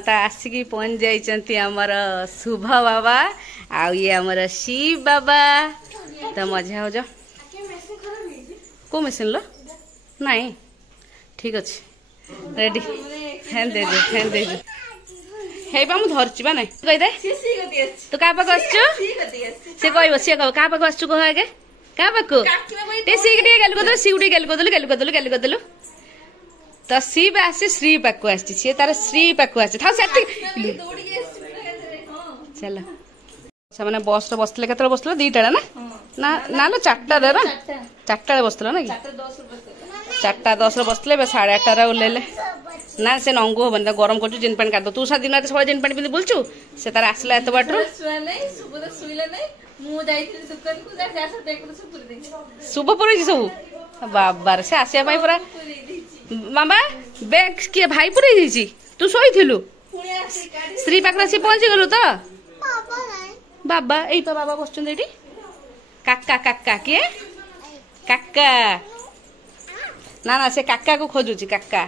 तो आसिकी पहुंच जाइछंती हमर शुभ बाबा आ ये हमर शिव बाबा तो मजा हो जा को मेसिन लो नहीं ठीक अच्छे रेडी फैन दे दे हे बा मु धरची बा नहीं कहि दे तो का पाक आछू से कहबो से कह का पाक आछू कह आगे का पाक टे सीगटी गेल को दे सीगटी गेल को दे तो शिव आसी श्री पाक आसी सी तार श्री पाक आसी था सेति चलो से माने बस रे बसले केतरे बसलो दीटा ना ना ना लो चारटा रे ना चारटा रे बसलो ना कि 4:10 रे बसले बे 8:30 रे उलेले ना से नंगू होबन गरम करछु जिन पानी काद तू सा दिन रात सब जिन पानी पिंदी बोलछु से तार आसला एत बाटरो मु जाइथिल दुकान को जा सब देख सुपुर दे सुपुर जी सब बाबा से आसिया पई पूरा मामा बैग के भाई पुरे दीची तू सोई थिलु श्री पाकरा से पहुंची गेलु तो बाबा एई पा बाबा बसचन एठी काका काका के काका ना ना से काका को खोजुची काका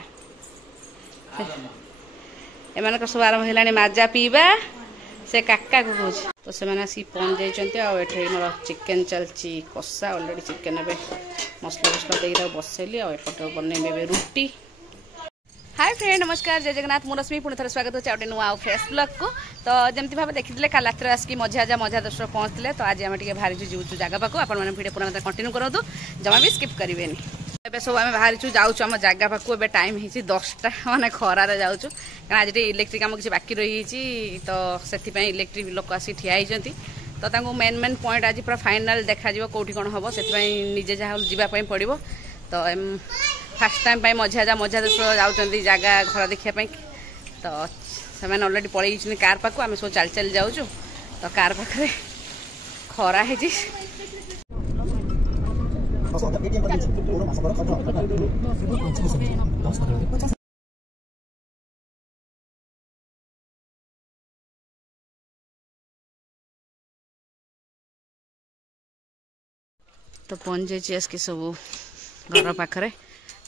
एमान को सब आरंभ हेलानी माजा पीबा से काका को खोज तो से माने सी पहुंच जाइचंती आ एठे मोर चिकन चलची कसा ऑलरेडी चिकन एबे मसला देई दा बसेली आ एपटे बनेबे रुटी। हाय फ्रेंड नमस्कार जय जगन्नाथ मु रश्मि पुणी थर स्वागत होचे आउटे नुआ फ्रेश ब्लॉग को तो जेमती भाबे देखिथिले काल रात आसकी मजा दर्शक पहुंचले तो आज आम टे बाहरी जीवु जगह पाक आपण मैंने भिडियो पूरा कंटिन्यू करतु जमा भी स्किप करेनि ए सब आम बाहरी जाऊँ आम जगह पाक ए टाइम हो 10टा माने खरारे जाऊँ क्या आज इलेक्ट्रिक कम किसी बाकी रही तो से इलेक्ट्रिक लोक आसी ठिया होती तो मेन पॉइंट आज पूरा फाइनाल देखा कौटी कौन हम से निजे जहाँ जावाई पड़ो तो फास्ट टाइम मजा देश जाऊँ जगह घर देखापी तो से अलरेडी पलि कार पाक आम सब चल चल जाऊँ तो कार पाखे खरा है तो पहुंच जाइए सब घर पाखे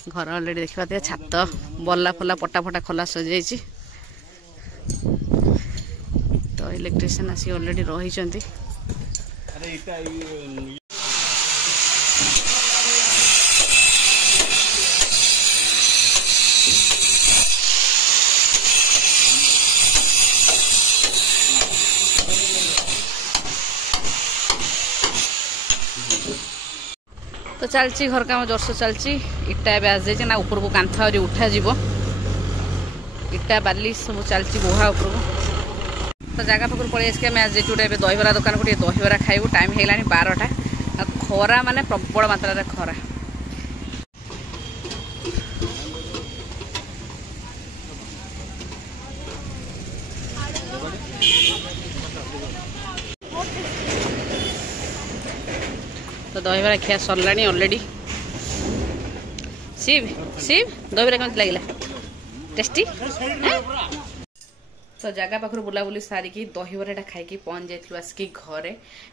घर अलरेडी देखा छात बल्ला फला पटा फटा खोला सजाई तो इलेक्ट्रिशियन आसी अलरेडी रही तो चलची घर काम जोरसो चलची इटा ए आज जाइए ना ऊपर को कांथ आ उठा जीव इटा बाली सब चलची बोहा ऊपर को तो जगह पाखर पलि आसिक आम आज गोटे दहीबरा दुकान को दहीबरा खाइबू टाइम है 12टा खरा माने प्रबल मात्रा खरा तो दहीबरा खिया सरला ऑलरेडी शिव शिव दहीबरा कम लगे टेस्टी तो जगह पाखर बुलाबुली सारिकी दहीबरा खाई पहुंच जाइलु आसिकी घरे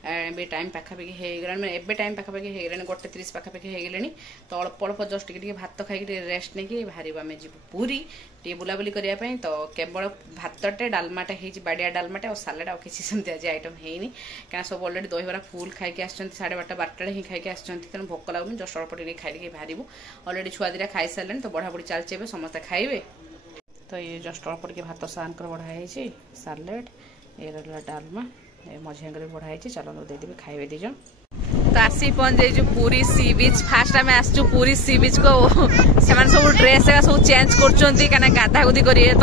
ए टाइम पाखापाखि हो गला ए टाइम पाखापाखि हो गला 1:30 पाखापाखि हो गले तो अल्प अल्प जस्ट टे भात खाई रेस्ट नहीं बाहर आम जी पूरी टे बुलाबुली करने तो केवल भातटे डालमाटे बाड़िया डालमाटे और सालाड आ किसी सेमती आज आइटम है क्या सब अलरेडी दहीबरा फुल खाई 12:30 ही खाई तेनाली भोक लगुनि जस्ट अल्प टे खाई बाहर अलरेडी छुआ दिटा खाई सारे तो बढ़ा बढ़ी चलचे समस्ते खाइबे तो ये जस्ट अल्प टे भात सार बढ़ाई सालेड ये रहा डालमा ये मझे बढ़ाई चलो देदेवी खाइबे दीज तो आसी पहुंच जाइए पूरी सी बीच फास्ट आम आसचु पूरी सी बीच को से सब ड्रेस सब चेंज कर गाधा गुधी करेंगे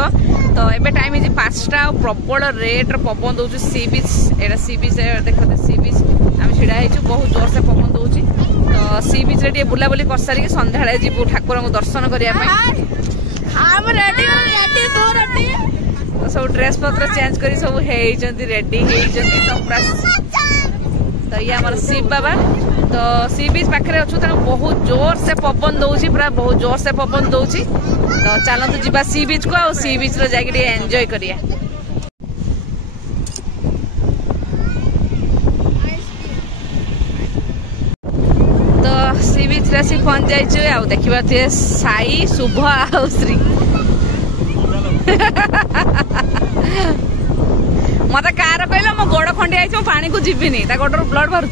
तो एबे टाइम है 5टा प्रबल रेट पवन दौर सी बीच एटा सी बीच देखते सी बीच आम ढड़ा हो बहुत जोर से पवन दौर तो सी बीच रे बुलाबुली कर सारिक संध्या जीवु ठाकुर को दर्शन करने तो सब ड्रेस पत्र चेंज कर सब रेडी तो पूरा तो ये हमारे शिव बाबा तो सी बीच पाखे अच्छु तेना बहुत जोर से पवन दौर पूरा बहुत जोर से पवन दौर तो चलतु जीवा सी बीच को आ सी बीच जाके एंजॉय करिया तो सी बीच रे पहुंच जाइए आ देखा साई शुभ आ श्री खंडिया है पानी को जीविनी गोटर ब्लड बाहर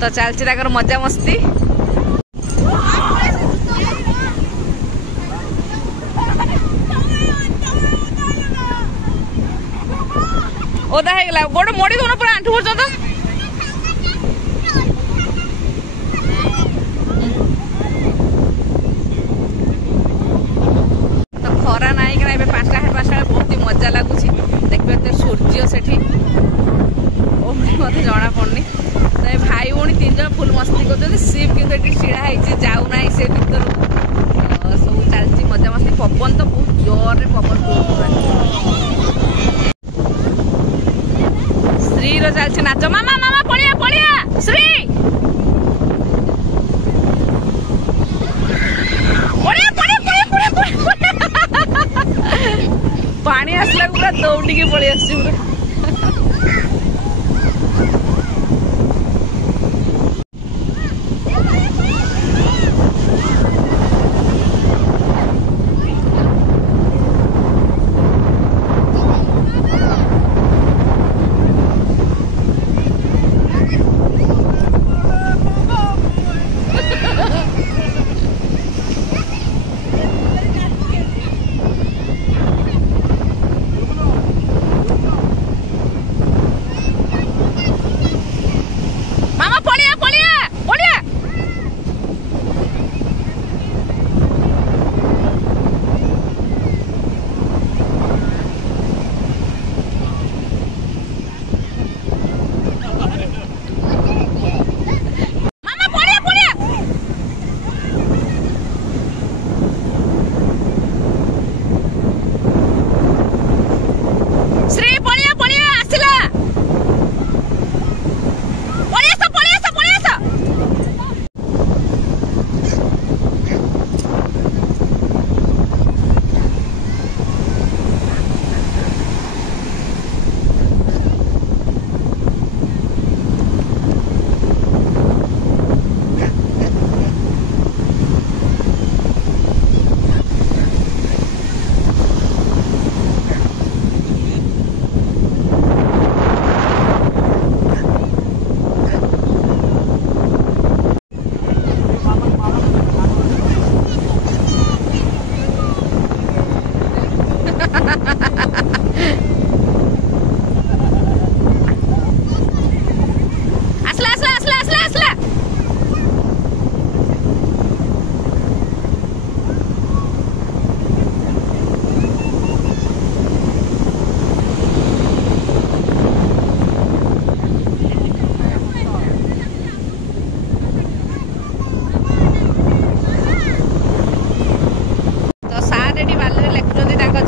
तो चलती मजा मस्ती ओदा है गला गोड़ मोड़ी दोनों पूरा आंठू पर्यंत तो खरा नाई कि 5टा 5टा बहुत ही मजा लगुच देखिए सूर्य से मत जना पड़नी तो भाई भौणी 3 जन फुल मस्ती कर सीप कि छिड़ा जाऊना से भर सब चलती मजा मस्ती पवन तो बहुत जोर पवन श्री रो चलती नाच मामा मामा पड़िया पड़िया श्री पानी आसला पूरा दौड़ी पड़े आस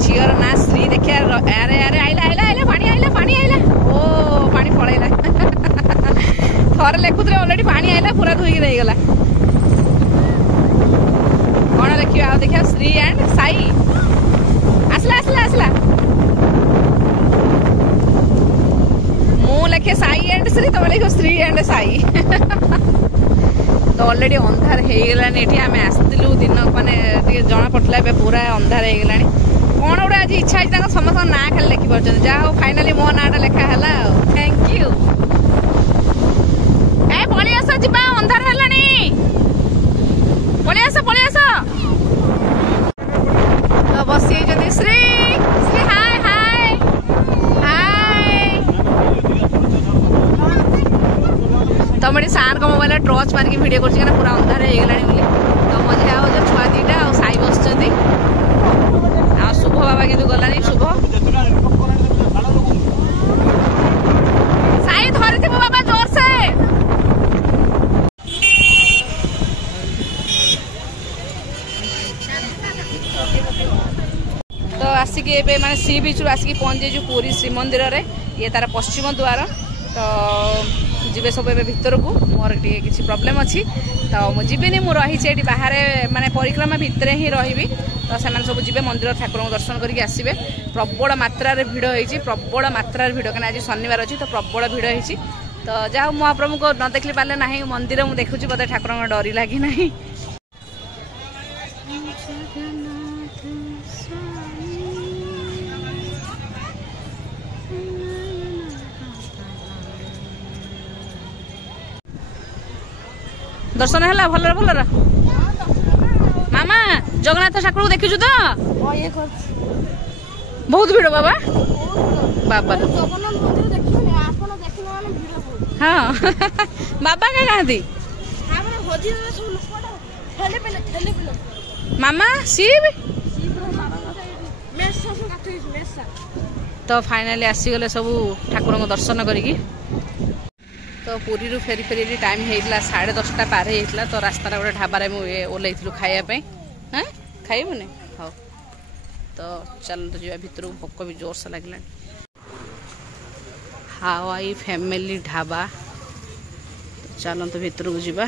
झीर ना श्री देखिए अरे अरे आइला आइला आइला पानी आइला ओ पानी पड़ेला थोड़े लेखुते ऑलरेडी पानी आइला पूरा धोई रही गला कौन देखिए आओ देखिए श्री एंड साई आसला आसला आसला मु लेखे साई एंड श्री तुम लिखो श्री एंड साई तो ऑलरेडी अंधार हो गलानी एठी आमे आस्तिलु दिन माने जना पड़ला पूरा अंधार हो गलानी कौन गोटे आज इच्छा है समस्त ना खाली लिखि पार्छ जाओ फाइनाली मो नाटा लेखा है थैंक यू ए पळि आस जिबा अंधार हेलानी पळि आस तो बसी जदी श्री श्री हाय हाय हाय तो मेरी सार को मोबाइल टॉर्च मारिक वीडियो करछि पूरा अंधार हो गलानी बोली तो मजे आओ जो छुआ दीटा आ साई बसचंदी शुभ बाबा कि गलानी शुभ साई धरी थी बाबा जोर से तो आसिक माने सी बीच रू आसिक पहुंच जाइए पुरी श्रीमंदिर रे ये तार पश्चिम द्वार तो जीवे सब भीतर को मोर किसी प्रॉब्लम अच्छी तो मुझे मु रही बाहर माने परिक्रमा भितर ही रही तो से सब जी मंदिर ठाकुर दर्शन करके आसबे प्रबल मात्रा भिड़ होती प्रबल मात्रा भिड़ कहीं आज शनिवार अच्छी तो प्रबल भिड़ होती तो जहाँ महाप्रभु को न देख पारे ना मंदिर मुझे देखुची बोधे ठाकुर डरी लगी ना दर्शन है भलर भलर मामा जगन्नाथ ठाकुर को देखीचु तो बहुत भिड़ बाबा बाबा हाँ बाबा क्या कहती मामा शिव तो फाइनाली आसीगले सब ठाकुर को दर्शन करी तो पुरी रू फेरी फेरी टाइम होता 10:30 पार होता तो रास्ता गोटे ढाबार ओल्लू खायापी हाँ खाइबुनि हाँ तो चलते जी भितर भोक भी जोर से लगे हावाई फैमिली ढाबा चलते भितर को जीवा